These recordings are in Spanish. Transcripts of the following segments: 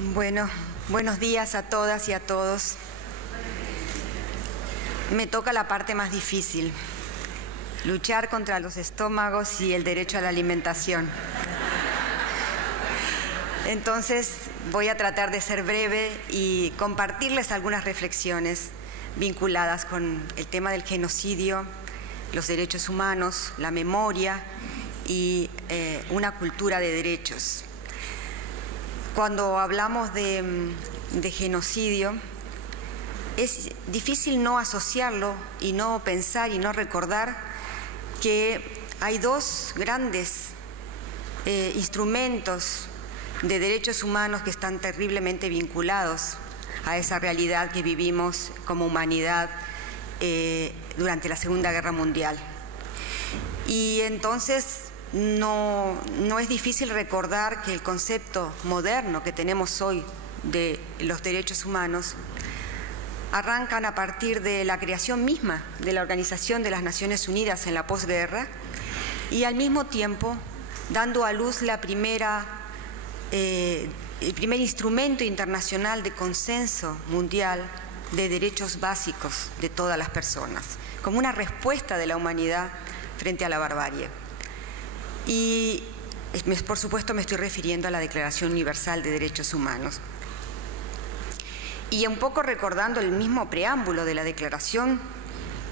Bueno, buenos días a todas y a todos. Me toca la parte más difícil, luchar contra los estómagos y el derecho a la alimentación. Entonces voy a tratar de ser breve y compartirles algunas reflexiones vinculadas con el tema del genocidio, los derechos humanos, la memoria y una cultura de derechos. Cuando hablamos de genocidio, es difícil no asociarlo y no pensar y no recordar que hay dos grandes instrumentos de derechos humanos que están terriblemente vinculados a esa realidad que vivimos como humanidad durante la Segunda Guerra Mundial. Y entonces no es difícil recordar que el concepto moderno que tenemos hoy de los derechos humanos arrancan a partir de la creación misma de la Organización de las Naciones Unidas en la posguerra y al mismo tiempo dando a luz el primer instrumento internacional de consenso mundial de derechos básicos de todas las personas, como una respuesta de la humanidad frente a la barbarie. Y por supuesto me estoy refiriendo a la Declaración Universal de Derechos Humanos. Y un poco recordando el mismo preámbulo de la declaración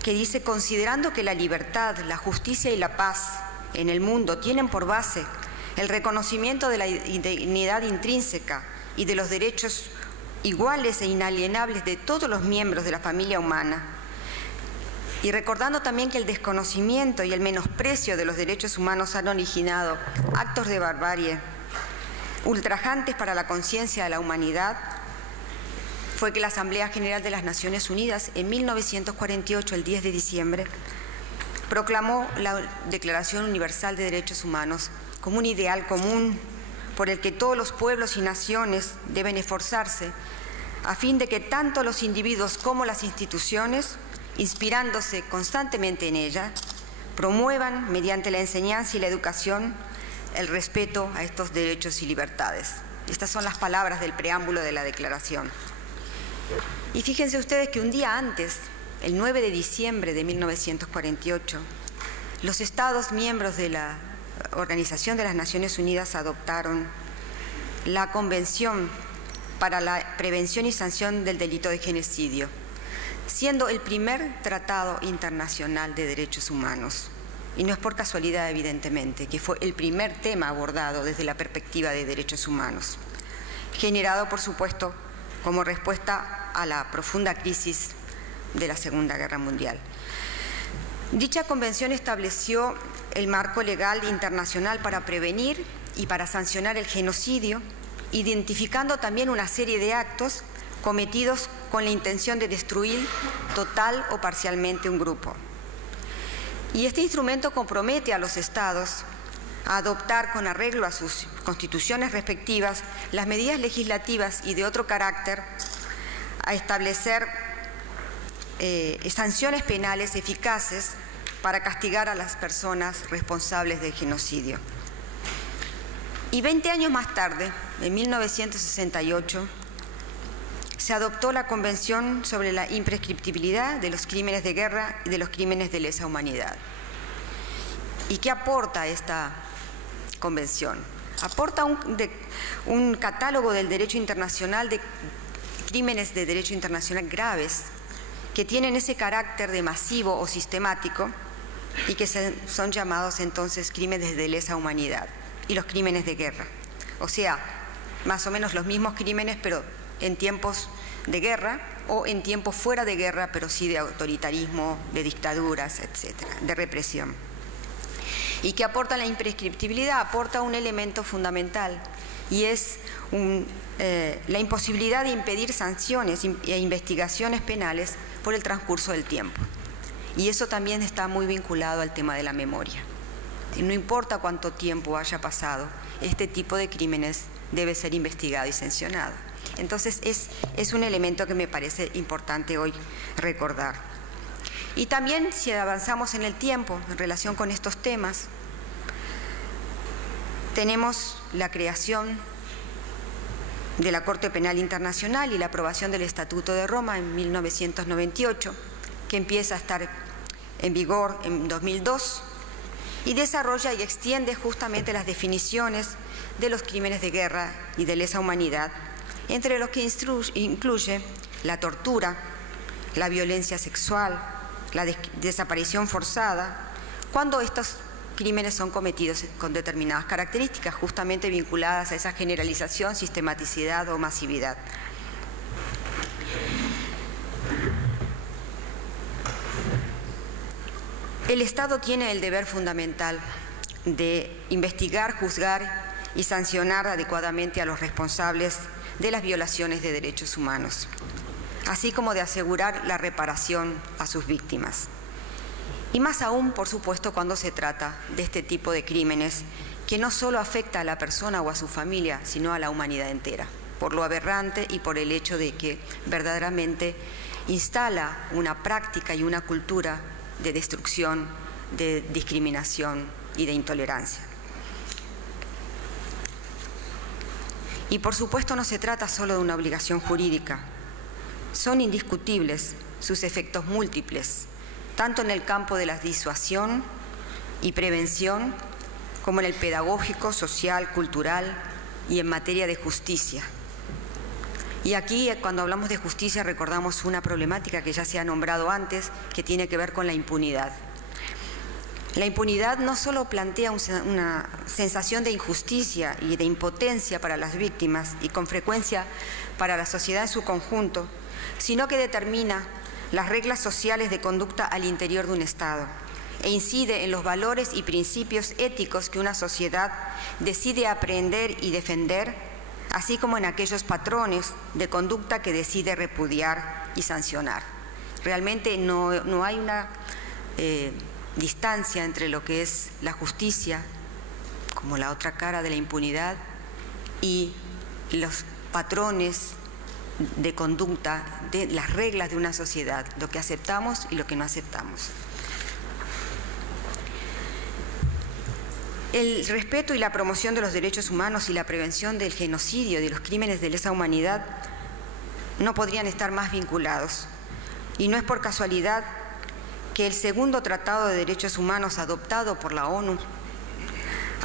que dice: considerando que la libertad, la justicia y la paz en el mundo tienen por base el reconocimiento de la dignidad intrínseca y de los derechos iguales e inalienables de todos los miembros de la familia humana, y recordando también que el desconocimiento y el menosprecio de los derechos humanos han originado actos de barbarie ultrajantes para la conciencia de la humanidad, fue que la Asamblea General de las Naciones Unidas en 1948, el 10 de diciembre, proclamó la Declaración Universal de Derechos Humanos como un ideal común por el que todos los pueblos y naciones deben esforzarse a fin de que tanto los individuos como las instituciones, inspirándose constantemente en ella, promuevan mediante la enseñanza y la educación el respeto a estos derechos y libertades. Estas son las palabras del preámbulo de la declaración. Y fíjense ustedes que un día antes, el 9 de diciembre de 1948, los Estados miembros de la Organización de las Naciones Unidas adoptaron la Convención para la Prevención y Sanción del Delito de Genocidio, siendo el primer tratado internacional de derechos humanos. Y no es por casualidad, evidentemente, que fue el primer tema abordado desde la perspectiva de derechos humanos, generado, por supuesto, como respuesta a la profunda crisis de la Segunda Guerra Mundial. Dicha convención estableció el marco legal internacional para prevenir y para sancionar el genocidio, identificando también una serie de actos cometidos con la intención de destruir total o parcialmente un grupo. Y este instrumento compromete a los Estados a adoptar, con arreglo a sus constituciones respectivas, las medidas legislativas y de otro carácter, a establecer sanciones penales eficaces para castigar a las personas responsables del genocidio. Y 20 años más tarde, en 1968, se adoptó la Convención sobre la imprescriptibilidad de los crímenes de guerra y de los crímenes de lesa humanidad. ¿Y qué aporta esta convención? Aporta un catálogo del derecho internacional de crímenes de derecho internacional graves que tienen ese carácter de masivo o sistemático y que son llamados entonces crímenes de lesa humanidad y los crímenes de guerra. O sea, más o menos los mismos crímenes, pero en tiempos de guerra o en tiempos fuera de guerra, pero sí de autoritarismo, de dictaduras, etcétera, de represión. ¿Y qué aporta la imprescriptibilidad? Aporta un elemento fundamental y es la imposibilidad de impedir sanciones e investigaciones penales por el transcurso del tiempo. Y eso también está muy vinculado al tema de la memoria. No importa cuánto tiempo haya pasado, este tipo de crímenes debe ser investigado y sancionado. Entonces es un elemento que me parece importante hoy recordar. Y también, si avanzamos en el tiempo en relación con estos temas, tenemos la creación de la Corte Penal Internacional y la aprobación del Estatuto de Roma en 1998, que empieza a estar en vigor en 2002, y desarrolla y extiende justamente las definiciones de los crímenes de guerra y de lesa humanidad, entre los que incluye la tortura, la violencia sexual, la desaparición forzada, cuando estos crímenes son cometidos con determinadas características, justamente vinculadas a esa generalización, sistematicidad o masividad. El Estado tiene el deber fundamental de investigar, juzgar y sancionar adecuadamente a los responsables de las violaciones de derechos humanos, así como de asegurar la reparación a sus víctimas. Y más aún, por supuesto, cuando se trata de este tipo de crímenes que no solo afecta a la persona o a su familia, sino a la humanidad entera, por lo aberrante y por el hecho de que verdaderamente instala una práctica y una cultura de destrucción, de discriminación y de intolerancia. Y por supuesto no se trata solo de una obligación jurídica. Son indiscutibles sus efectos múltiples, tanto en el campo de la disuasión y prevención, como en el pedagógico, social, cultural y en materia de justicia. Y aquí, cuando hablamos de justicia, recordamos una problemática que ya se ha nombrado antes, que tiene que ver con la impunidad. La impunidad no solo plantea una sensación de injusticia y de impotencia para las víctimas y con frecuencia para la sociedad en su conjunto, sino que determina las reglas sociales de conducta al interior de un Estado e incide en los valores y principios éticos que una sociedad decide aprender y defender, así como en aquellos patrones de conducta que decide repudiar y sancionar. Realmente no hay una distancia entre lo que es la justicia, como la otra cara de la impunidad, y los patrones de conducta, de las reglas de una sociedad, lo que aceptamos y lo que no aceptamos. El respeto y la promoción de los derechos humanos y la prevención del genocidio y de los crímenes de lesa humanidad no podrían estar más vinculados. Y no es por casualidad que el segundo Tratado de Derechos Humanos adoptado por la ONU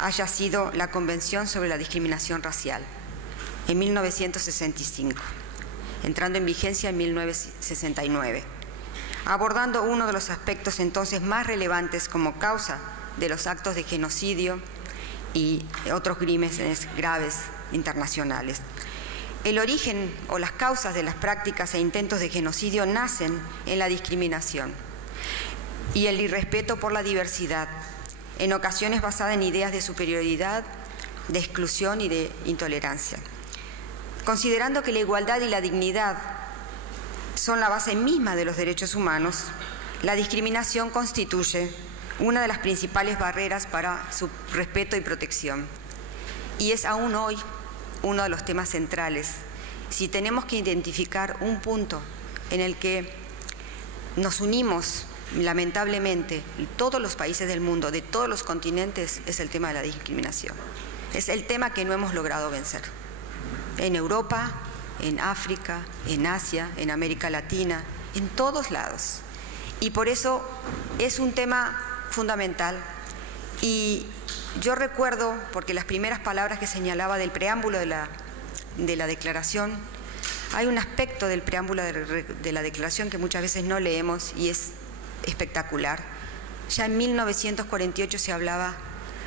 haya sido la Convención sobre la Discriminación Racial en 1965. Entrando en vigencia en 1969, abordando uno de los aspectos entonces más relevantes como causa de los actos de genocidio y otros crímenes graves internacionales. El origen o las causas de las prácticas e intentos de genocidio nacen en la discriminación y el irrespeto por la diversidad, en ocasiones basada en ideas de superioridad, de exclusión y de intolerancia. Considerando que la igualdad y la dignidad son la base misma de los derechos humanos, la discriminación constituye una de las principales barreras para su respeto y protección. Y es aún hoy uno de los temas centrales. Si tenemos que identificar un punto en el que nos unimos, lamentablemente, todos los países del mundo, de todos los continentes, es el tema de la discriminación. Es el tema que no hemos logrado vencer. En Europa, en África, en Asia, en América Latina, en todos lados. Y por eso es un tema fundamental. Y yo recuerdo, porque las primeras palabras que señalaba del preámbulo de la declaración, hay un aspecto del preámbulo de la declaración que muchas veces no leemos y es espectacular. Ya en 1948 se hablaba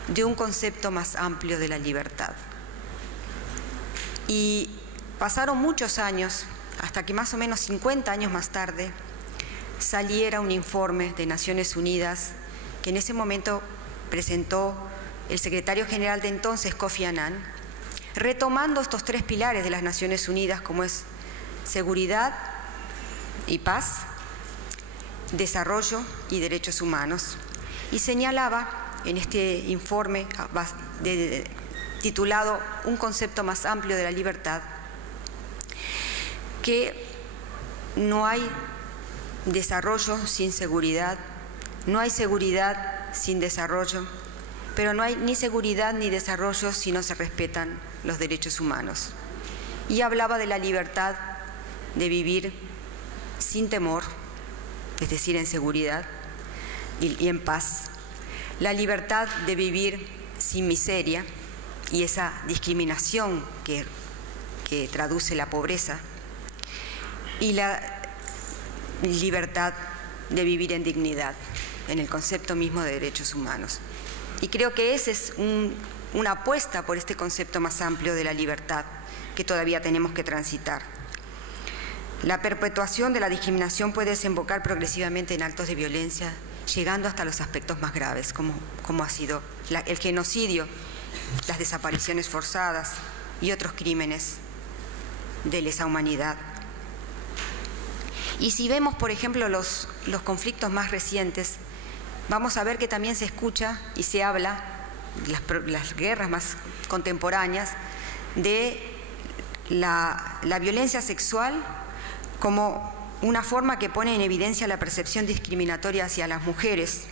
de un concepto más amplio de la libertad. Y pasaron muchos años, hasta que más o menos 50 años más tarde, saliera un informe de Naciones Unidas que en ese momento presentó el secretario general de entonces, Kofi Annan, retomando estos tres pilares de las Naciones Unidas, como es seguridad y paz, desarrollo y derechos humanos. Y señalaba en este informe titulado Un concepto más amplio de la libertad, que no hay desarrollo sin seguridad, no hay seguridad sin desarrollo, pero no hay ni seguridad ni desarrollo si no se respetan los derechos humanos. y hablaba de la libertad de vivir sin temor, es decir, en seguridad y en paz, la libertad de vivir sin miseria y esa discriminación que traduce la pobreza, y la libertad de vivir en dignidad, en el concepto mismo de derechos humanos. Y creo que esa es una apuesta por este concepto más amplio de la libertad que todavía tenemos que transitar. La perpetuación de la discriminación puede desembocar progresivamente en actos de violencia, llegando hasta los aspectos más graves, como ha sido el genocidio, las desapariciones forzadas y otros crímenes de lesa humanidad. Y si vemos, por ejemplo, los conflictos más recientes, vamos a ver que también se escucha y se habla, las guerras más contemporáneas, de la violencia sexual como una forma que pone en evidencia la percepción discriminatoria hacia las mujeres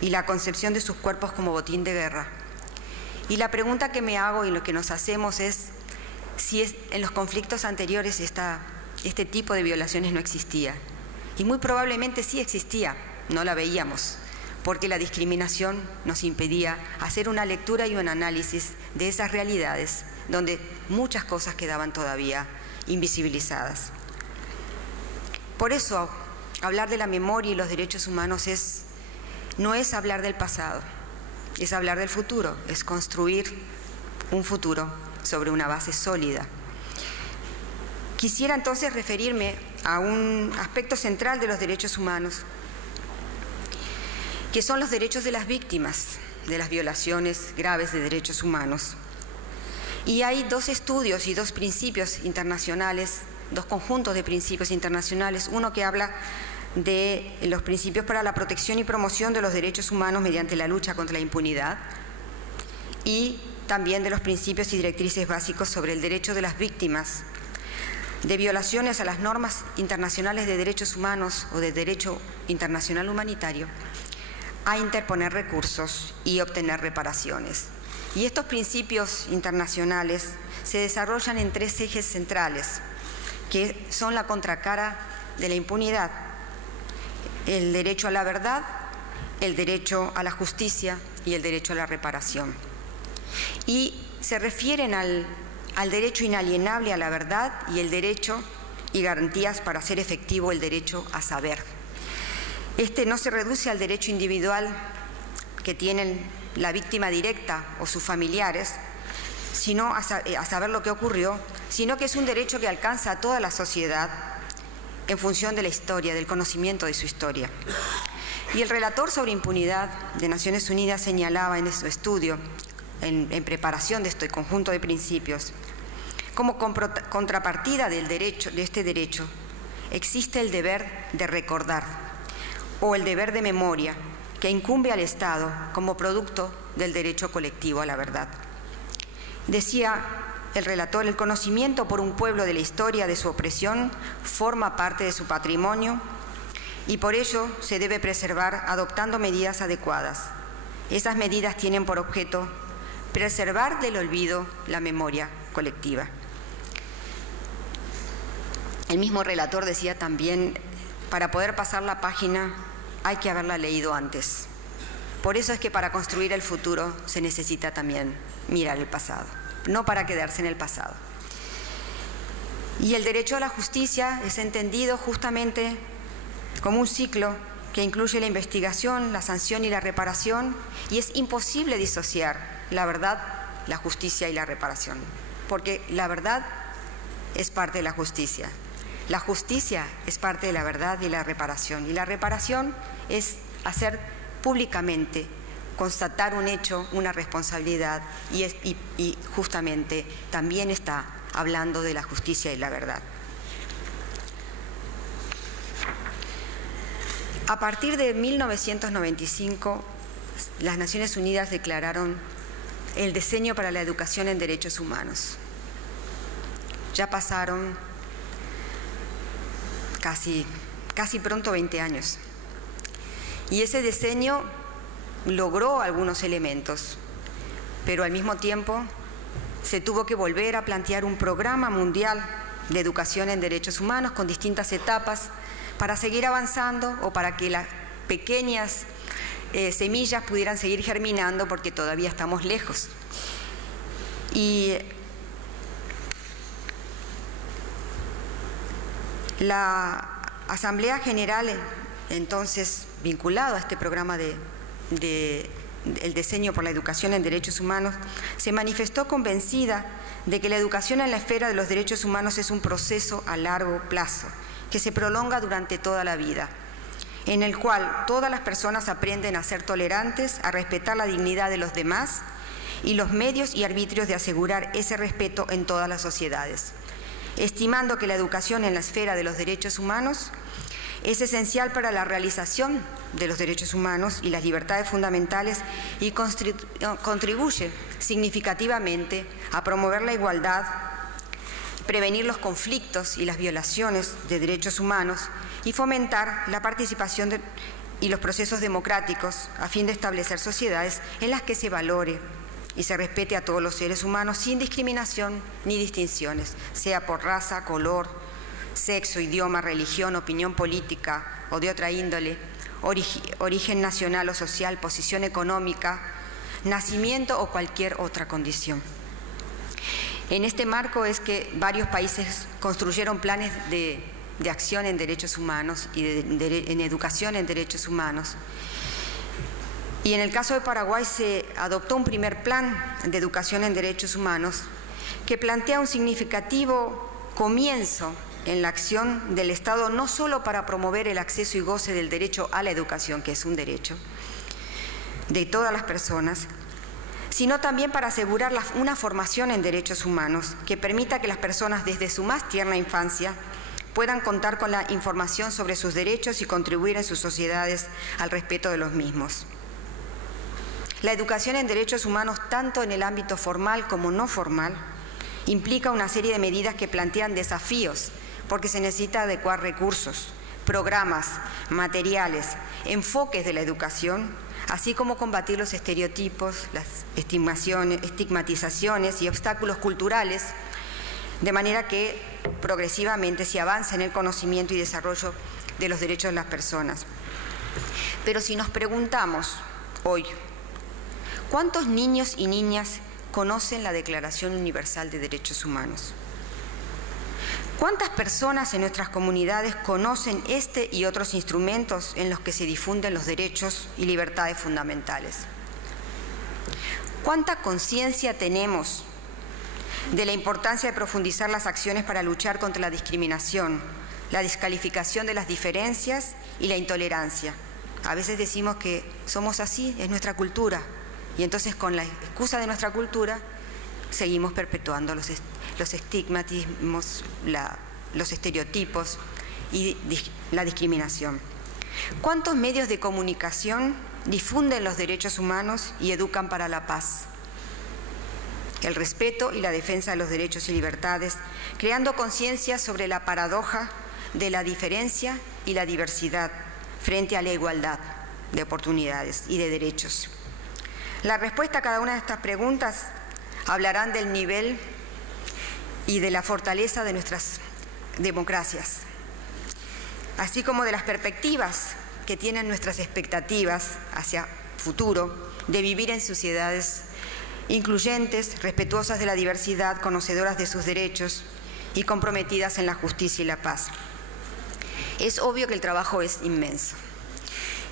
y la concepción de sus cuerpos como botín de guerra. Y la pregunta que me hago y lo que nos hacemos es si en los conflictos anteriores este tipo de violaciones no existía. Y muy probablemente sí existía, no la veíamos, porque la discriminación nos impedía hacer una lectura y un análisis de esas realidades donde muchas cosas quedaban todavía invisibilizadas. Por eso, hablar de la memoria y los derechos humanos no es hablar del pasado, es hablar del futuro, es construir un futuro sobre una base sólida. Quisiera entonces referirme a un aspecto central de los derechos humanos, que son los derechos de las víctimas de las violaciones graves de derechos humanos. Y hay dos estudios y dos principios internacionales, dos conjuntos de principios internacionales, uno que habla de los principios para la protección y promoción de los derechos humanos mediante la lucha contra la impunidad, y también de los principios y directrices básicos sobre el derecho de las víctimas de violaciones a las normas internacionales de derechos humanos o de derecho internacional humanitario a interponer recursos y obtener reparaciones. Y estos principios internacionales se desarrollan en tres ejes centrales, que son la contracara de la impunidad: el derecho a la verdad, el derecho a la justicia y el derecho a la reparación. Y se refieren al derecho inalienable a la verdad y el derecho y garantías para hacer efectivo el derecho a saber. Este no se reduce al derecho individual que tienen la víctima directa o sus familiares, sino a saber lo que ocurrió, sino que es un derecho que alcanza a toda la sociedad en función de la historia, del conocimiento de su historia. Y el relator sobre impunidad de Naciones Unidas señalaba en su estudio, en preparación de este conjunto de principios, como contrapartida de este derecho, existe el deber de recordar o el deber de memoria que incumbe al Estado como producto del derecho colectivo a la verdad. Decía el relator: el conocimiento por un pueblo de la historia de su opresión forma parte de su patrimonio y por ello se debe preservar adoptando medidas adecuadas. Esas medidas tienen por objeto preservar del olvido la memoria colectiva. El mismo relator decía también: para poder pasar la página hay que haberla leído antes. Por eso es que para construir el futuro se necesita también mirar el pasado, no para quedarse en el pasado. Y el derecho a la justicia es entendido justamente como un ciclo que incluye la investigación, la sanción y la reparación, y es imposible disociar la verdad, la justicia y la reparación, porque la verdad es parte de la justicia es parte de la verdad y la reparación, y la reparación es hacer públicamente, constatar un hecho, una responsabilidad, y justamente también está hablando de la justicia y la verdad. A partir de 1995, las Naciones Unidas declararon el diseño para la educación en derechos humanos. Ya pasaron casi pronto 20 años. Y ese diseño logró algunos elementos, pero al mismo tiempo se tuvo que volver a plantear un programa mundial de educación en derechos humanos con distintas etapas para seguir avanzando o para que las pequeñas semillas pudieran seguir germinando, porque todavía estamos lejos. Y la Asamblea General, entonces, vinculado a este programa el diseño por la educación en derechos humanos, se manifestó convencida de que la educación en la esfera de los derechos humanos es un proceso a largo plazo, que se prolonga durante toda la vida, en el cual todas las personas aprenden a ser tolerantes, a respetar la dignidad de los demás y los medios y arbitrios de asegurar ese respeto en todas las sociedades, estimando que la educación en la esfera de los derechos humanos es esencial para la realización de los derechos humanos y las libertades fundamentales y contribuye significativamente a promover la igualdad, prevenir los conflictos y las violaciones de derechos humanos y fomentar la participación y los procesos democráticos a fin de establecer sociedades en las que se valore y se respete a todos los seres humanos sin discriminación ni distinciones, sea por raza, color, sexo, idioma, religión, opinión política o de otra índole, origen nacional o social, posición económica, nacimiento o cualquier otra condición. En este marco es que varios países construyeron planes de acción en derechos humanos y en educación en derechos humanos. Y en el caso de Paraguay se adoptó un primer plan de educación en derechos humanos que plantea un significativo comienzo en la acción del Estado, no solo para promover el acceso y goce del derecho a la educación, que es un derecho de todas las personas, sino también para asegurar una formación en derechos humanos que permita que las personas desde su más tierna infancia puedan contar con la información sobre sus derechos y contribuir en sus sociedades al respeto de los mismos. La educación en derechos humanos, tanto en el ámbito formal como no formal, implica una serie de medidas que plantean desafíos, porque se necesita adecuar recursos, programas, materiales, enfoques de la educación, así como combatir los estereotipos, las estigmatizaciones y obstáculos culturales, de manera que progresivamente se avance en el conocimiento y desarrollo de los derechos de las personas. Pero si nos preguntamos hoy, ¿cuántos niños y niñas conocen la Declaración Universal de Derechos Humanos? ¿Cuántas personas en nuestras comunidades conocen este y otros instrumentos en los que se difunden los derechos y libertades fundamentales? ¿Cuánta conciencia tenemos de la importancia de profundizar las acciones para luchar contra la discriminación, la descalificación de las diferencias y la intolerancia? A veces decimos que somos así, es nuestra cultura, y entonces con la excusa de nuestra cultura seguimos perpetuando los estigmatismos, los estereotipos y la discriminación. ¿Cuántos medios de comunicación difunden los derechos humanos y educan para la paz, el respeto y la defensa de los derechos y libertades, creando conciencia sobre la paradoja de la diferencia y la diversidad frente a la igualdad de oportunidades y de derechos? La respuesta a cada una de estas preguntas hablarán del nivel y de la fortaleza de nuestras democracias, así como de las perspectivas que tienen nuestras expectativas hacia futuro de vivir en sociedades incluyentes, respetuosas de la diversidad, conocedoras de sus derechos y comprometidas en la justicia y la paz. Es obvio que el trabajo es inmenso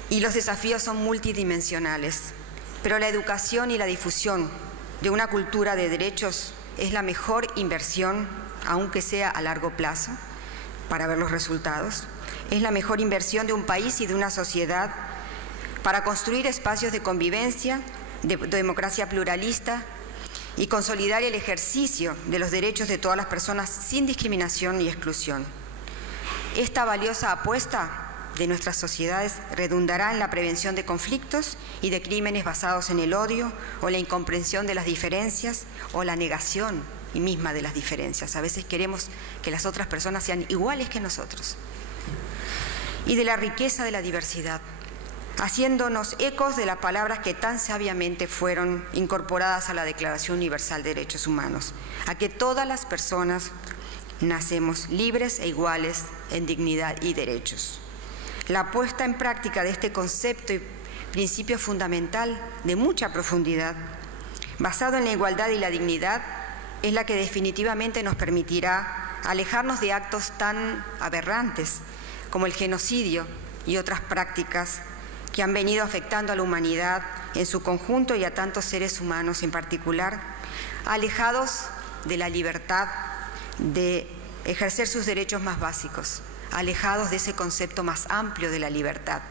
y los desafíos son multidimensionales, pero la educación y la difusión de una cultura de derechos es la mejor inversión, aunque sea a largo plazo, para ver los resultados. Es la mejor inversión de un país y de una sociedad para construir espacios de convivencia, de democracia pluralista y consolidar el ejercicio de los derechos de todas las personas sin discriminación y exclusión. Esta valiosa apuesta de nuestras sociedades redundará en la prevención de conflictos y de crímenes basados en el odio o la incomprensión de las diferencias o la negación misma de las diferencias. A veces queremos que las otras personas sean iguales que nosotros. Y de la riqueza de la diversidad, haciéndonos ecos de las palabras que tan sabiamente fueron incorporadas a la Declaración Universal de Derechos Humanos, a que todas las personas nacemos libres e iguales en dignidad y derechos. La puesta en práctica de este concepto y principio fundamental de mucha profundidad, basado en la igualdad y la dignidad, es la que definitivamente nos permitirá alejarnos de actos tan aberrantes como el genocidio y otras prácticas que han venido afectando a la humanidad en su conjunto y a tantos seres humanos en particular, alejados de la libertad de ejercer sus derechos más básicos, alejados de ese concepto más amplio de la libertad.